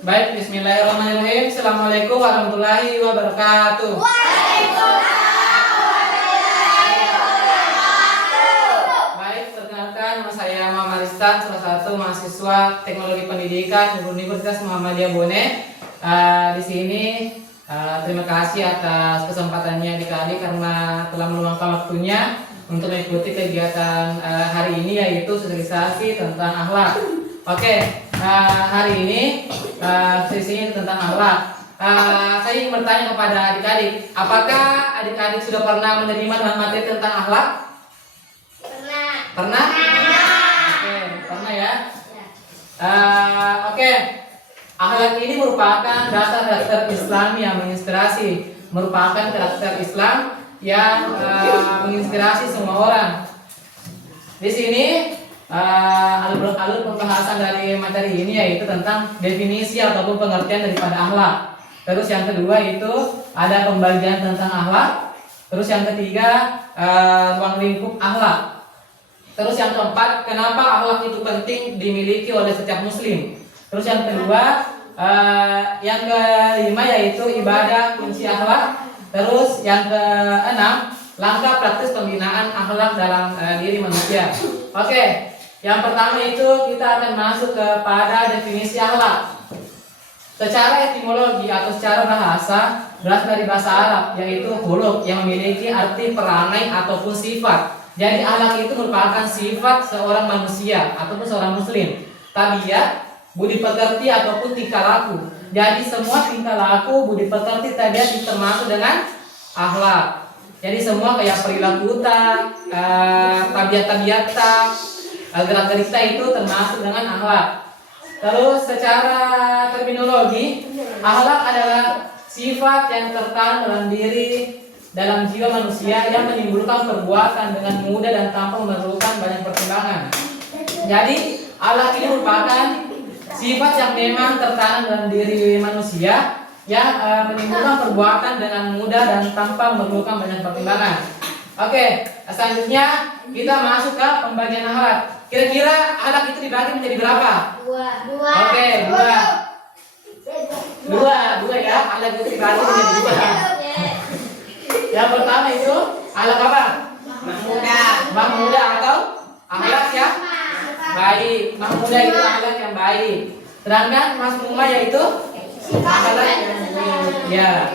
Baik, bismillahirrahmanirrahim. Assalamualaikum warahmatullahi wabarakatuh. Waalaikumsalam warahmatullahi wabarakatuh. Baik, perkenalkan nama saya Muhammad Ristan, salah satu mahasiswa Teknologi Pendidikan Universitas Muhammadiyah Bone. Di sini terima kasih atas kesempatannya Adik-adik karena telah meluangkan waktunya untuk mengikuti kegiatan hari ini, yaitu sosialisasi tentang akhlak. Oke, hari ini sesinya tentang akhlak. Saya ingin bertanya kepada adik-adik, apakah adik-adik sudah pernah menerima materi tentang akhlak? Pernah. Pernah? Oke, pernah ya. Oke, akhlak ini merupakan dasar karakter Islam yang menginspirasi, merupakan karakter Islam yang menginspirasi semua orang. Di sini alur pembahasan dari materi ini yaitu tentang definisi ataupun pengertian daripada akhlak. Terus yang kedua itu ada pembagian tentang akhlak. Terus yang ketiga ruang lingkup akhlak. Terus yang keempat, kenapa akhlak itu penting dimiliki oleh setiap muslim. Terus yang kedua, yang kelima yaitu ibadah kunci akhlak. Terus yang keenam, langkah praktis pembinaan akhlak dalam diri manusia. Oke. Yang pertama itu kita akan masuk kepada definisi akhlak. Secara etimologi atau secara bahasa berasal dari bahasa Arab yaitu khuluq yang memiliki arti perangai ataupun sifat. Jadi akhlak itu merupakan sifat seorang manusia ataupun seorang muslim. Tabiat, budi pekerti ataupun tingkah laku. Jadi semua tingkah laku, budi pekerti, tabiat termasuk dengan akhlak. Jadi semua kayak perilaku tabiat-tabiat gerak-gerik itu termasuk dengan akhlak. Terus secara terminologi, akhlak adalah sifat yang tertanam dalam diri, dalam jiwa manusia yang menimbulkan perbuatan dengan mudah dan tanpa memerlukan banyak pertimbangan. Jadi akhlak ini merupakan sifat yang memang tertanam dalam diri manusia yang menimbulkan perbuatan dengan mudah dan tanpa memerlukan banyak pertimbangan. Oke, selanjutnya kita masuk ke pembagian akhlak. Kira-kira akhlak itu dibagi menjadi berapa? Dua. Oke, dua ya. Akhlak itu dibagi menjadi dua. Yang pertama itu akhlak apa? Mahmudah atau akhlak yang baik. Mahmudah itu akhlak yang baik. Sedangkan masmumah yaitu akhlak yang buruk. Ya.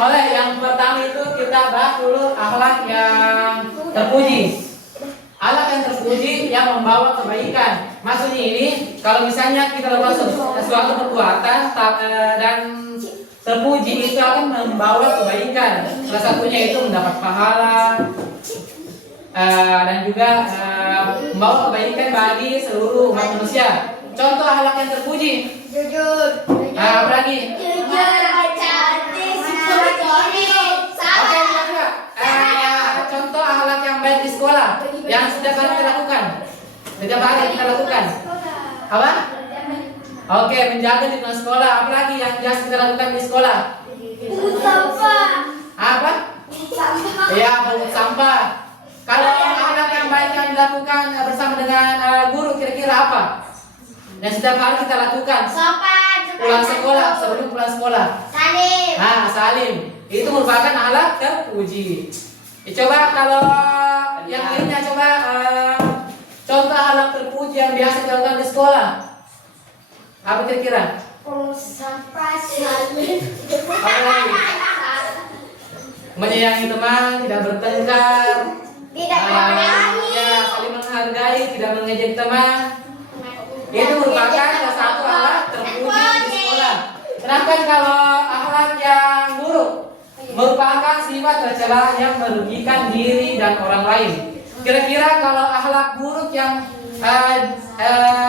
Oleh yang pertama itu kita bahas dulu akhlak yang terpuji. Akhlak yang terpuji yang membawa kebaikan. Maksudnya ini kalau misalnya kita lakukan suatu perbuatan dan terpuji itu akan membawa kebaikan. Salah satunya itu mendapat pahala dan juga membawa kebaikan bagi seluruh umat manusia. Contoh akhlak yang terpuji. Jujur. Apa lagi? Contoh akhlak yang baik di sekolah yang setiap hari kita lakukan. Setiap hari kita lakukan. Apa? Oke, menjaga di sekolah. Apa lagi yang biasa kita lakukan di sekolah? Apa? Ya, pungut sampah. Kalau akhlak yang baik yang dilakukan bersama dengan guru, kira-kira apa? Dan setiap hari kita lakukan. Pulang sekolah, sebelum pulang sekolah. Salim. Salim. Itu merupakan akhlak terpuji. Coba kalau yang lainnya coba contoh akhlak terpuji yang biasa dilakukan di sekolah. Apa kira-kira? Sampah salim. Apa lagi? Menyayangi teman, tidak bertengkar, Tidak menyayangi. ya, saling menghargai, tidak mengejek teman. Itu merupakan salah satu akhlak terpuji di sekolah. Sedangkan kalau akhlak yang buruk merupakan sifat tercela yang merugikan diri dan orang lain. Kira-kira kalau akhlak buruk yang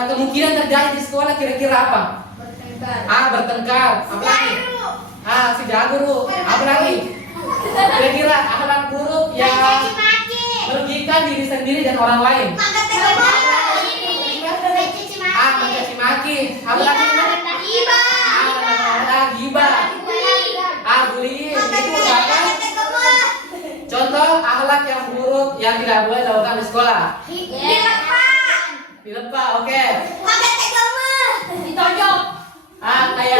kemungkinan terjadi di sekolah kira-kira apa? Bertengkar. Apa lagi? Si jago. Apa lagi? Kira-kira akhlak buruk yang merugikan diri sendiri dan orang lain. Mencaci maki. Apa lagi? Gibah. Bullying. Itu merupakan contoh akhlak yang buruk yang tidak boleh dilakukan di sekolah. Dilepas, oke. Ditonjok. Kayak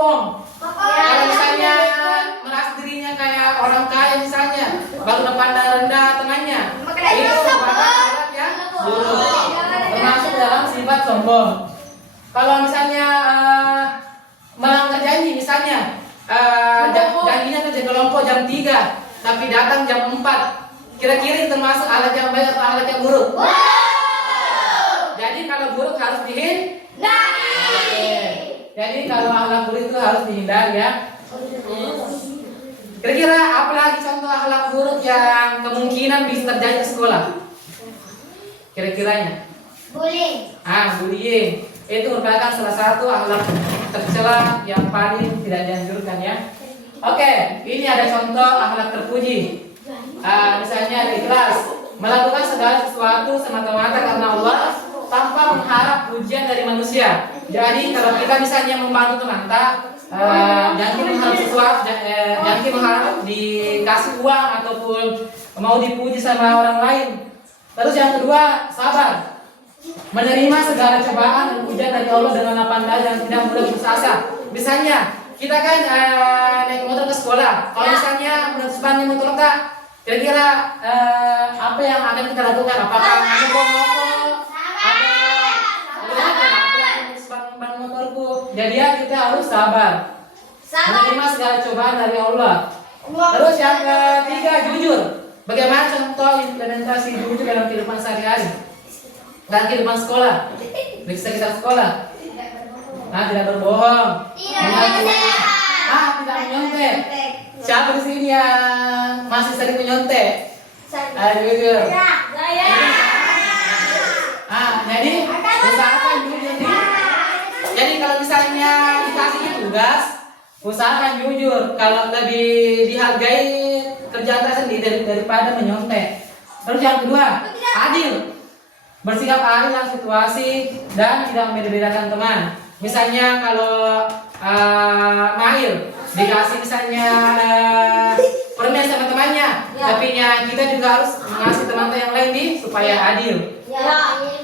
sombong. Kalau misalnya merasa dirinya kayak orang kaya misalnya, baru pandang rendah temannya, itu merupakan sifat yang buruk, termasuk dalam sifat sombong. Kalau misalnya melanggar janji, misalnya janjinya kerja kelompok jam 3, tapi datang jam 4, kira-kira termasuk alat yang baik atau alat yang buruk? Jadi kalau buruk harus dihindari. Jadi kalau akhlak buruk itu harus dihindari ya. Kira-kira apa lagi contoh akhlak buruk yang kemungkinan bisa terjadi di sekolah? Kira-kiranya? Bullying. Bullying. Itu merupakan salah satu akhlak tercela yang paling tidak dianjurkan ya. Oke, ini ada contoh akhlak terpuji. Misalnya di kelas, melakukan segala sesuatu semata-mata karena Allah tanpa mengharap pujian dari manusia. Jadi kalau kita misalnya membantu teman kita, jangan mengharap sesuatu, jangan mengharap dikasih uang ataupun mau dipuji sama orang lain. Terus yang kedua, sabar, menerima segala cobaan dan ujian dari Allah dengan lapang dada dan tidak mudah putus asa. Misalnya kita kan naik motor ke sekolah, kalau misalnya penutupannya motor kita, kira-kira apa yang akan kita lakukan? Apakah ngomong-ngomong? Jadi ya kita harus sabar, menerima segala cobaan dari Allah. Terus yang ketiga, jujur. Bagaimana contoh implementasi jujur dalam kehidupan sehari-hari dan kehidupan sekolah, di sekitar sekolah? Tidak berbohong, tidak menyontek. Siapa di sini yang masih sering menyontek? Jujur. Jadi usahakan jujur nih. Jadi kalau misalnya dikasih tugas, usahakan jujur. Kalau lebih dihargai kerjaan tersendiri daripada menyontek. Terus yang kedua, adil. Bersikap adil dalam situasi dan tidak membeda-bedakan teman. Misalnya kalau Mahir dikasih misalnya permen sama temannya, tapi kita juga harus mengasih teman yang lain supaya adil.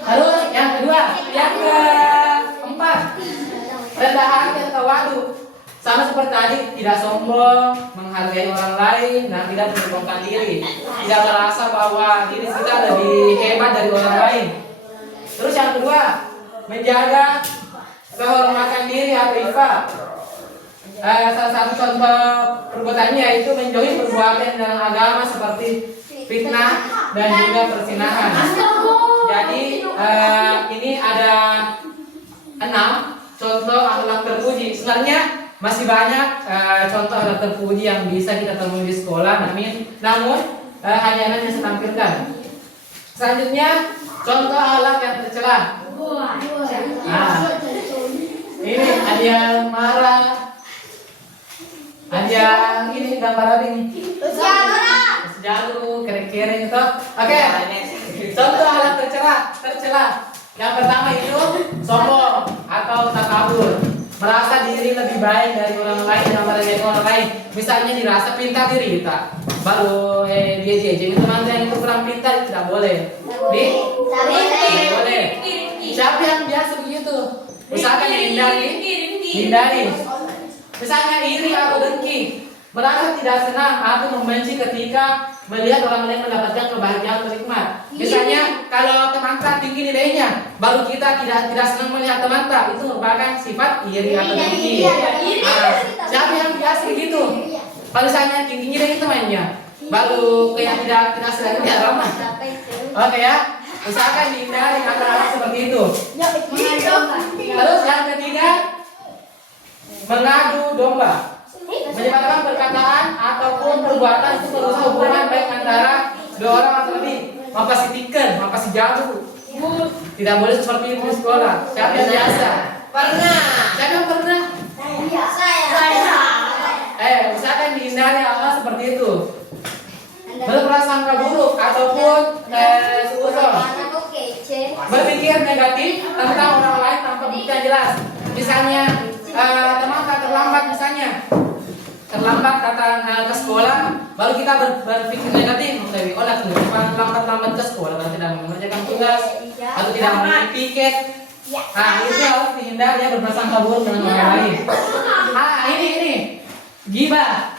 Terus yang kedua, yang keempat, rendah hati atau tawadu. Sama seperti tadi, tidak sombong, menghargai orang lain dan tidak menyombongkan diri. Tidak merasa bahwa diri kita lebih hebat dari orang lain. Terus yang kedua, menjaga kehormatan diri atau ifah. Salah satu contoh perbuatannya itu menjauhi perbuatan dalam agama seperti fitnah dan juga persinahan. Jadi ini ada 6 contoh akhlak terpuji. Sebenarnya masih banyak contoh akhlak terpuji yang bisa kita temui di sekolah, namun hanya yang saya tampilkan. Selanjutnya contoh akhlak yang tercela. Ini ada yang marah, ada yang ini gambar ini. Sejalu, kering-kering itu. Oke. Contoh akhlak tercela. Yang pertama itu sombong atau takabur, merasa diri lebih baik dari orang lain dan meremehkan orang lain. Misalnya dirasa pintar diri kita, baru dia jejeng teman yang itu kurang pintar, tidak boleh. Tidak boleh. Siapa yang biasa begitu? Usahakan hindari. Misalnya iri atau dengki, merasa tidak senang atau membenci ketika melihat orang lain mendapatkan kebahagiaan atau nikmat. Misalnya kalau teman kita tinggi nilainya, baru kita tidak senang melihat teman kita, itu merupakan sifat iri atau dengki. Siapa yang biasa begitu? Kalau misalnya tinggi nilainya temannya, baru kayak tidak senang dia ramah. Oke ya, usahakan dihindari hal-hal seperti itu. Terus yang ketiga, mengadu domba. Menyebabkan perkataan ataupun perbuatan itu merusak hubungan baik antara dua orang atau lebih, memposisikan, memposisi jauh. Tidak boleh seperti itu di sekolah. Siapa yang biasa? Pernah. Siapa yang pernah? Saya. Usahakan dihindari hal seperti itu. Berprasangka buruk ataupun seuzon. Berpikir negatif tentang orang lain tanpa bukti yang jelas. Misalnya teman terlambat datang ke sekolah, baru kita berpikir negatif, lambat ke sekolah dan tidak mengerjakan tugas atau tidak memiliki piket. Nah, itu harus dihindari ya, berprasangka buruk dengan orang lain. Ini gibah.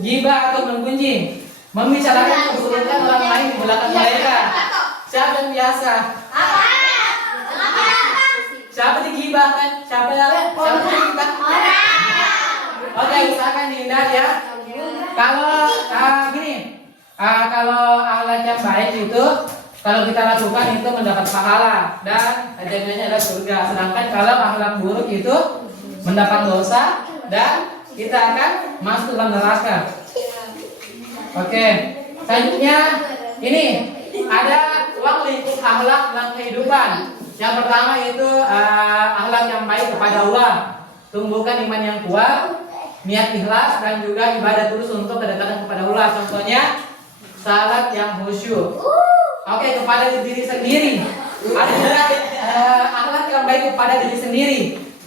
Gibah atau menggunjing, membicarakan keburukan orang lain di belakang mereka. Siapa yang biasa? Siapa digibahkan? Siapa digibah? Oke, usahakan dihindari ya. Kalau gini, kalau akhlak yang baik itu, kalau kita lakukan itu mendapat pahala dan jaminan adalah surga. Sedangkan kalau akhlak buruk itu mendapat dosa dan kita akan masuk dalam neraka. Oke, selanjutnya ini ada ruang lingkup akhlak dalam kehidupan. Yang pertama itu akhlak yang baik kepada Allah, tumbuhkan iman yang kuat, niat ikhlas dan juga ibadah terus untuk kedekatan kepada Allah. Contohnya salat yang khusyuk. Oke, kepada diri sendiri. Ada juga akhlak yang baik kepada diri sendiri.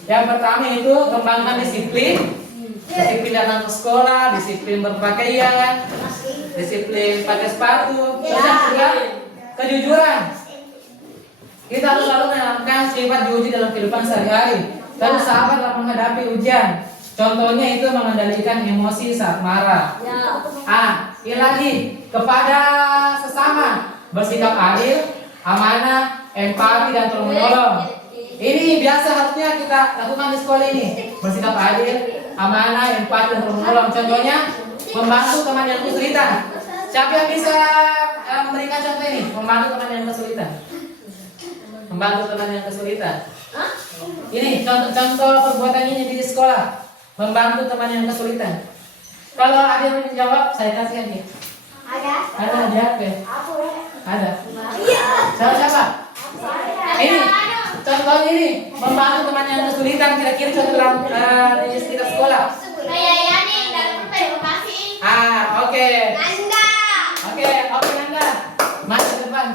Yang pertama itu kembangkan disiplin datang ke sekolah, disiplin berpakaian, disiplin pakai sepatu, terus yang kedua kejujuran. Kita harus selalu menanamkan sifat jujur dalam kehidupan sehari-hari. Terus sabar dalam menghadapi ujian. Contohnya itu mengendalikan emosi saat marah. Ini lagi kepada sesama bersikap adil, amanah, empati dan tolong menolong. Ini biasa harusnya kita lakukan di sekolah ini. Bersikap adil, amanah, empati dan tolong menolong. Contohnya membantu teman yang kesulitan. Siapa yang bisa memberikan contoh ini? Membantu teman yang kesulitan. Membantu teman yang kesulitan. Ini contoh perbuatan ini di sekolah. Membantu teman yang kesulitan. Kalau ada yang menjawab, saya kasih aja. Ada jawab ya? Ada. Siapa? Ini contoh ini membantu teman yang kesulitan. Kira-kira contoh dalam di sekitar sekolah. Oke. Oke, Nanda. Mari ke depan.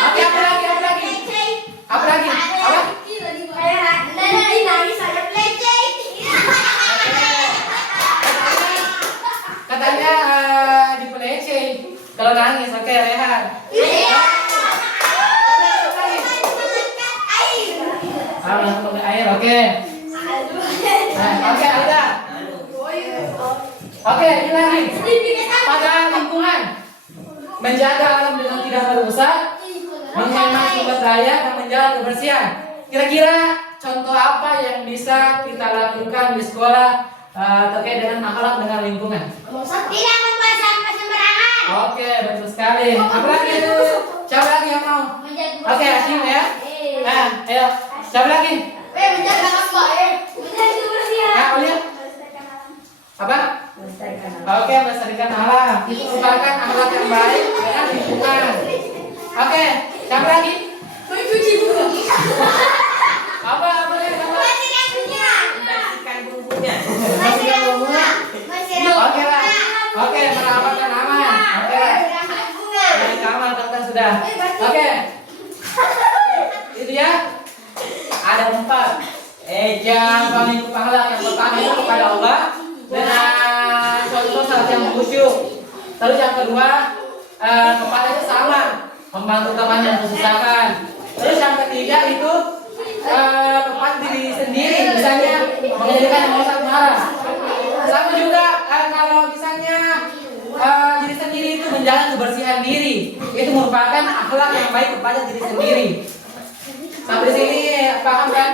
Oke, apa lagi? Apa? Katanya dipeleceh. Kalau nangis, oke, rehat. Langsung ke air, oke. Oke, Alda. Oke, ini lagi. Pada lingkungan, menjaga alam dengan tidak merusak, menghemat sumber daya dan menjaga kebersihan. Kira-kira contoh apa yang bisa kita lakukan di sekolah terkait dengan akhlak dengan lingkungan? Tidak membuang sampah sembarangan. Oke, betul sekali. Apa lagi itu? Siapa lagi yang mau? Oke, Asyim ya. Ayo. Siapa lagi? Menjaga apa? Ulia. Apa? Oke, melestarikan alam. Itu merupakan akhlak yang baik dengan lingkungan. Oke, siapa lagi? Mencuci bunga. Apa lagi? Membersihkan bunga. Membersihkan bunga. Oke lah. Oke, merawat tanaman. Oke. Kamar kita sudah. Oke. Itu ya. Ada 4. Yang paling akhlak yang pertama itu kepada Allah dengan contoh salat yang khusyuk. Terus yang kedua kepada sesama, membantu teman yang kesusahan. Terus yang ketiga itu kepada diri sendiri, misalnya mengendalikan emosi marah. Sama juga kalau misalnya diri sendiri itu menjaga kebersihan diri, itu merupakan akhlak yang baik kepada diri sendiri. Sampai sini paham kan?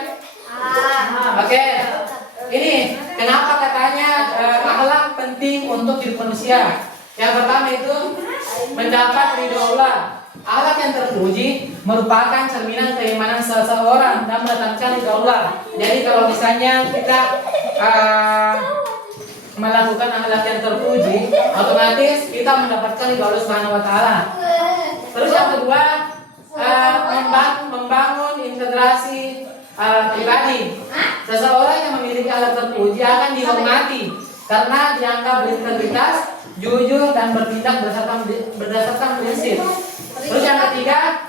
Oke. Ini kenapa katanya akhlak penting untuk hidup manusia? Yang pertama itu mendapat ridho Allah. Akhlak yang terpuji merupakan cerminan keimanan seseorang dan mendatangkan ridho Allah. Jadi kalau misalnya kita melakukan akhlak yang terpuji, otomatis kita mendapatkan ridho Allah Subhanahu wa taala. Terus yang kedua, membangun integrasi pribadi. Seseorang yang memiliki akhlak terpuji akan dihormati karena dianggap berintegritas, jujur dan bertindak berdasarkan prinsip. Terus yang ketiga,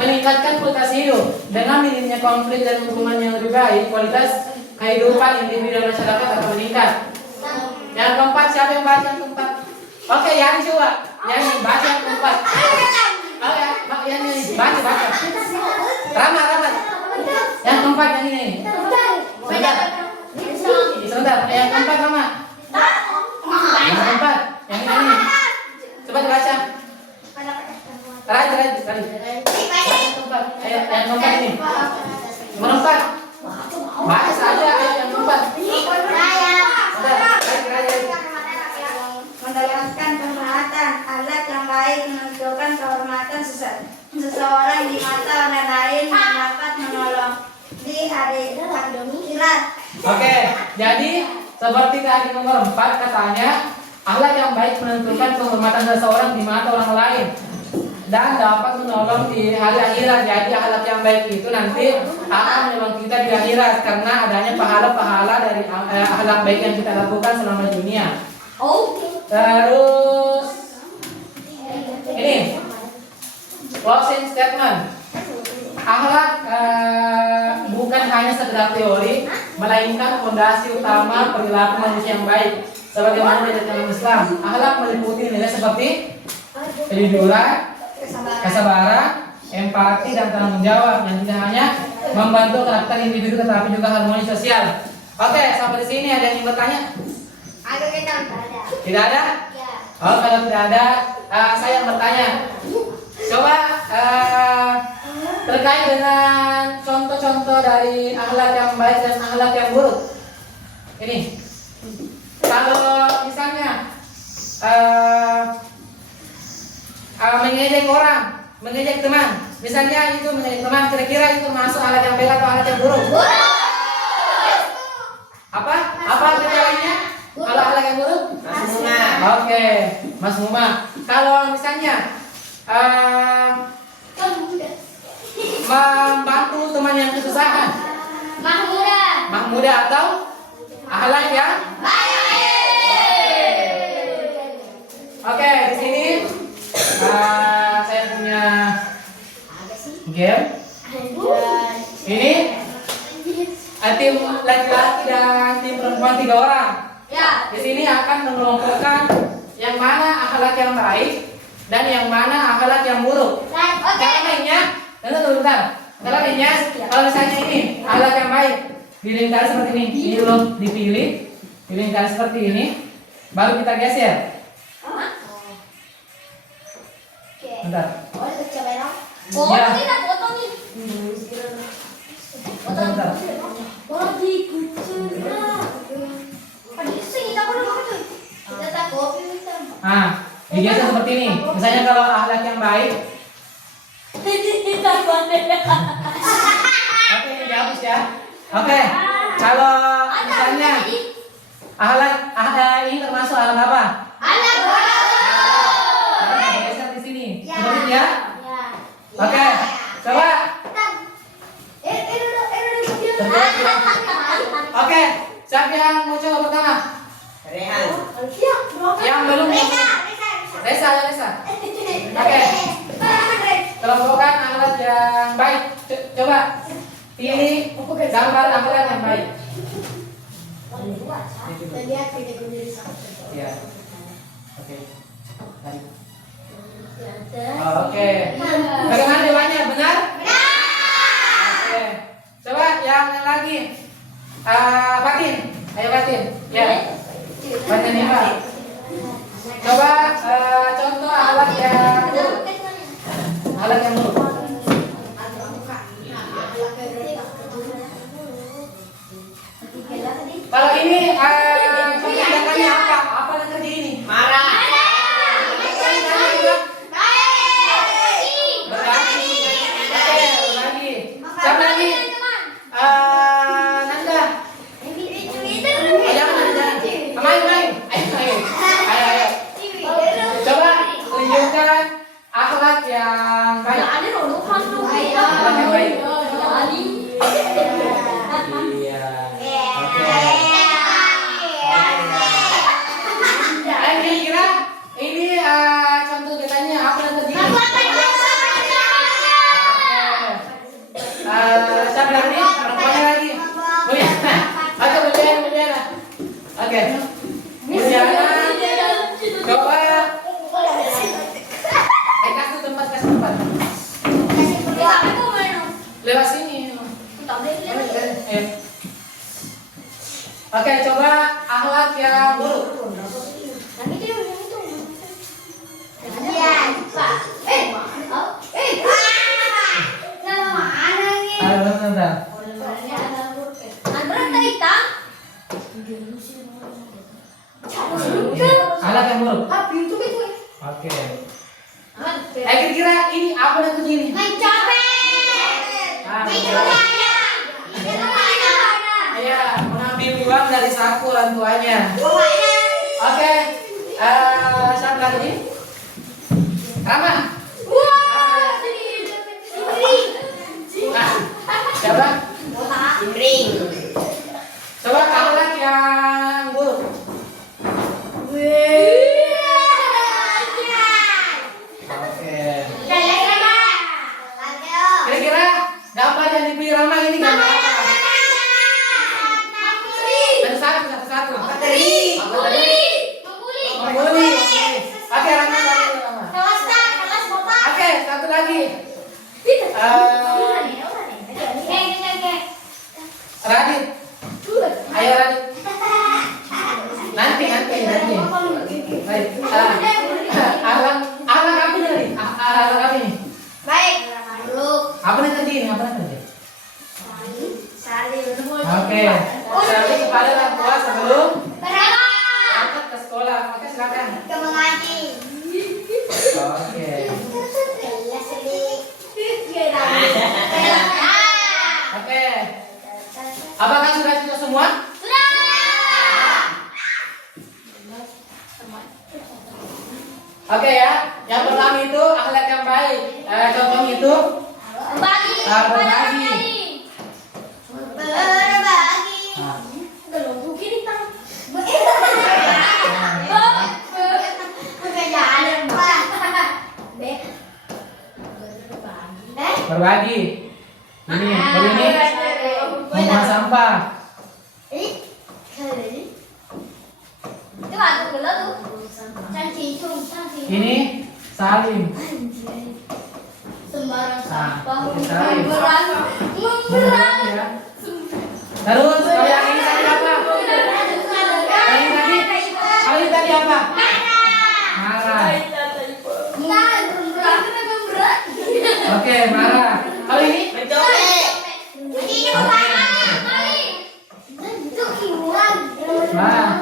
meningkatkan kualitas hidup. Dengan minimnya konflik dan hubungan yang lebih baik, kualitas kehidupan individu dan masyarakat akan meningkat. Yang keempat, siapa yang baca yang keempat? Oke, Yani coba. Yani baca yang keempat. Oke, yang ini. Baca. Rama. Yang keempat yang ini. Sebentar. Yang keempat Rama. Yang keempat yang ini. Coba dibaca. Terakhir tadi. Yang keempat. Yang keempat ini. Nomor 4. Baca saja ayat yang keempat. Mendapatkan kehormatan, Allah yang baik menentukan kehormatan seseorang di mata orang lain yang dapat menolong di hari akhirat. Oke, jadi seperti tadi nomor 4 katanya Allah yang baik menentukan kehormatan seseorang di mata orang lain dan dapat menolong di hari akhirat. Jadi akhlak yang baik itu nanti akan menolong kita di akhirat karena adanya pahala-pahala dari akhlak baik yang kita lakukan selama di dunia. Terus ini closing statement. Akhlak bukan hanya sekedar teori, melainkan fondasi utama perilaku manusia yang baik. Sebagaimana diajarkan Islam, akhlak meliputi nilai seperti kejujuran, kesabaran, empati, dan tanggung jawab yang tidak hanya membantu karakter individu tetapi juga harmoni sosial. Oke, sampai di sini ada yang ingin bertanya? Tidak ada? Oh, kalau tidak ada, saya bertanya. Coba terkait dengan contoh-contoh dari akhlak yang baik dan akhlak yang buruk. Ini, kalau misalnya mengejek orang, mengejek teman, misalnya itu mengejek teman, kira-kira itu masuk akhlak yang baik atau akhlak yang buruk? Apa kriterianya? Kalau akhlak yang buruk? Mas Muma. Oke, Mas Muma. Kalau misalnya membantu teman yang kesusahan, Mahmuda atau akhlak yang Oke, di sini saya punya game. Ini tim laki-laki dan tim perempuan 3 orang. Di sini akan mengelompokkan yang mana akhlak yang baik dan yang mana akhlak yang buruk. Cara mainnya, cara mainnya, kalau misalnya ini akhlak yang baik, dilingkari seperti ini belum dipilih, dilingkari seperti ini, baru kita geser. Bentar. Bentar. Digeser seperti ini. Misalnya kalau akhlak yang baik. Oke, ini dihapus ya. Oke. Kalau misalnya akhlak ini termasuk akhlak apa? Digeser di sini. Seperti ini ya. Oke. Coba. Oke. Siapa yang mau coba pertama? Rehan. Yang belum. Resa. Oke. Kelompokkan akhlak yang baik. Coba pilih gambar akhlak yang baik. Ya. Oke. Oke. Bagaimana jawabannya? Benar? Oke. Coba yang lagi. Fatin. Ayo Fatin. Ya. Fatin ini Pak. Coba contoh akhlak yang buruk. Akhlak yang buruk. Kalau ini tindakannya apa? Apa yang terjadi ini? Marah. Berlagi. Oke, berlagi. Siapa lagi? Nanda. Jangan. Main. Ayo. Coba tunjukkan akhlak yang baik. Akhlak yang baik. Iya. Oke. Kira-kira ini contoh katanya apa yang terjadi? Siapa lagi? Perempuannya lagi. Oke, Budiana. Oke. Budiana. Coba kasih tempat. akhlak yang buruk? Iya, Pak. Nama mana nih? Ayo, bentar. Akhlak yang buruk. Oke. Kira-kira ini apa yang ini? Mencopet. Ah, Mencopet. Ya, mengambil uang dari saku orang tuanya. Oke. Siapa lagi? Rama. Siapa? Coba akhlak yang buruk. Oke. Kira-kira gambar yang dipilih Rama ini gambar apa? Satu-satu. Membuli. Oke, Rama lagi Rama. Oke, satu lagi. Radit. Ayo Radit. Nanti. Baik. Akhlak apa tadi? Akhlak apa ini? Apa yang tadi ini? Oke. Saling kepada orang tua sebelum berangkat ke sekolah. Oke, silakan. Oke. Oke. Apakah sudah itu semua? Oke ya. Yang pertama itu akhlak yang baik. Contohnya itu berbagi. Berbagi. Ini, membuang sampah. Ini saling. Ya. Terus kalau yang ini tadi apa? Kalau ini tadi apa? Marah. Oke, marah. Kalau ini? Marah.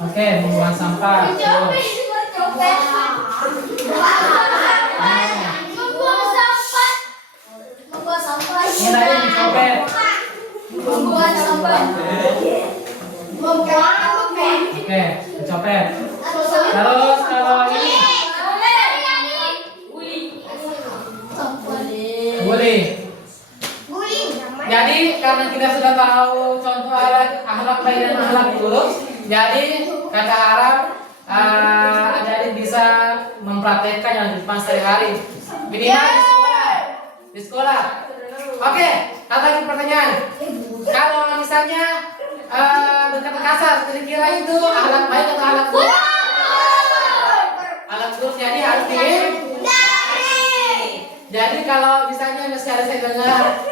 Oke, membuang sampah. Ini tadi mencopet. Oke, mencopet. Terus kalau ini bully. Jadi karena kita sudah tahu contoh akhlak baik dan akhlak buruk, jadi kakak harap adik bisa mempraktekkan yang di depan sehari-hari minimal di sekolah. Oke, lagi pertanyaan. Kalau misalnya berkata kasar, kira-kira itu akhlak baik atau akhlak buruk? Akhlak buruk, jadi harus jadi kalau misalnya masih ada saya dengar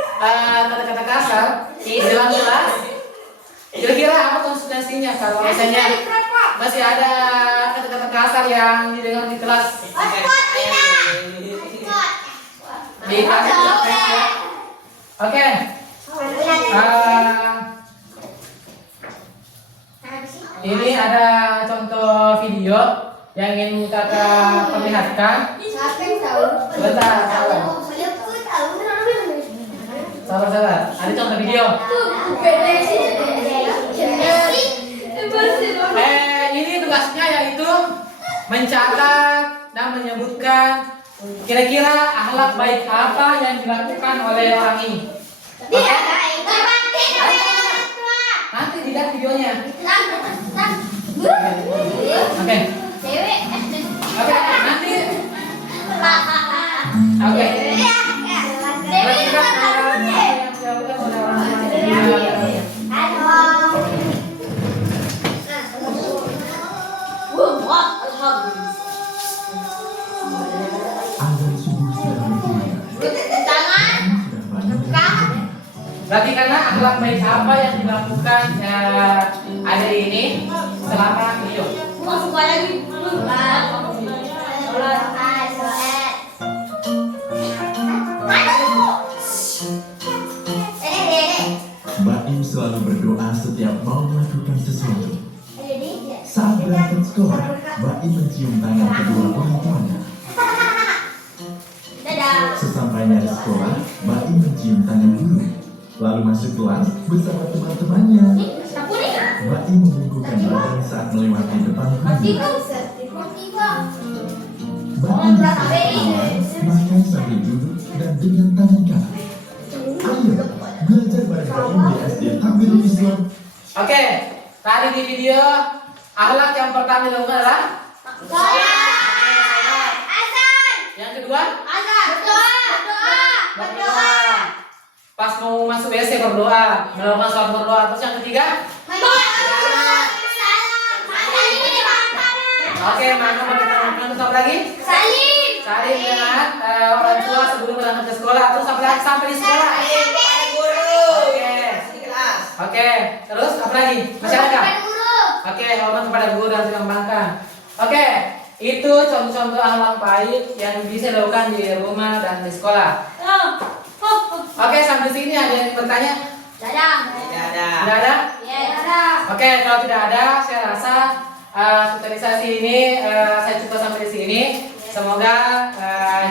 kata-kata kasar di dalam kelas, kira-kira apa konsekuensinya kalau misalnya masih ada kata-kata kasar yang didengar di kelas? Di kelas ya. Oke. Ini ada contoh video yang ingin kakak perlihatkan. Sebentar, sabar. Ada contoh video. Ini tugasnya yaitu mencatat dan menyebutkan kira-kira akhlak baik apa yang dilakukan oleh orang ini. Nanti dilihat videonya. Oke. Nanti. Oke. akhlak baik apa yang dilakukan adik ini selama video? Baim selalu berdoa setiap mau melakukan sesuatu. Saat berangkat sekolah, Baim mencium tangan kedua orang tuanya. Sesampainya di sekolah, Baim mencium tangan guru. Lalu masuk kelas bersama teman-temannya. Baim membungkukkan badan saat melewati depan guru. Baim makan sambil duduk dan dengan tangan kanan. Ayo, belajar bareng Baim di SD Tampil Islam. Oke, tadi di video akhlak yang pertama dilakukan adalah yang kedua berdoa. Pas mau masuk WC berdoa, melakukan sholat berdoa. Terus yang ketiga, oke, mana terus apa lagi? Saling dengan orang tua sebelum berangkat ke sekolah. Terus apa lagi sampai di sekolah? Oke, terus apa lagi? Masih ada? Oke, hormat kepada guru dan dikembangkan. Oke, itu contoh-contoh akhlak baik yang bisa dilakukan di rumah dan di sekolah. Oke, sampai sini ada yang bertanya? Tidak ada? Oke, kalau tidak ada, saya rasa sosialisasi ini saya cukup sampai di sini. Semoga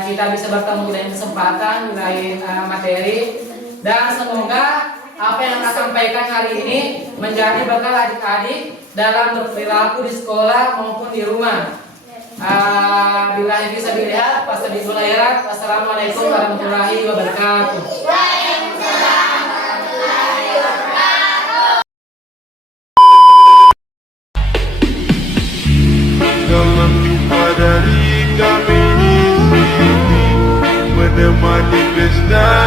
kita bisa bertemu di lain kesempatan, di lain materi, dan semoga apa yang akan sampaikan hari ini menjadi bekal adik-adik dalam berperilaku di sekolah maupun di rumah. Bila bisa dilihat, Wassalamualaikum warahmatullahi wabarakatuh. Jangan lupa dari kami di sini menemani pesta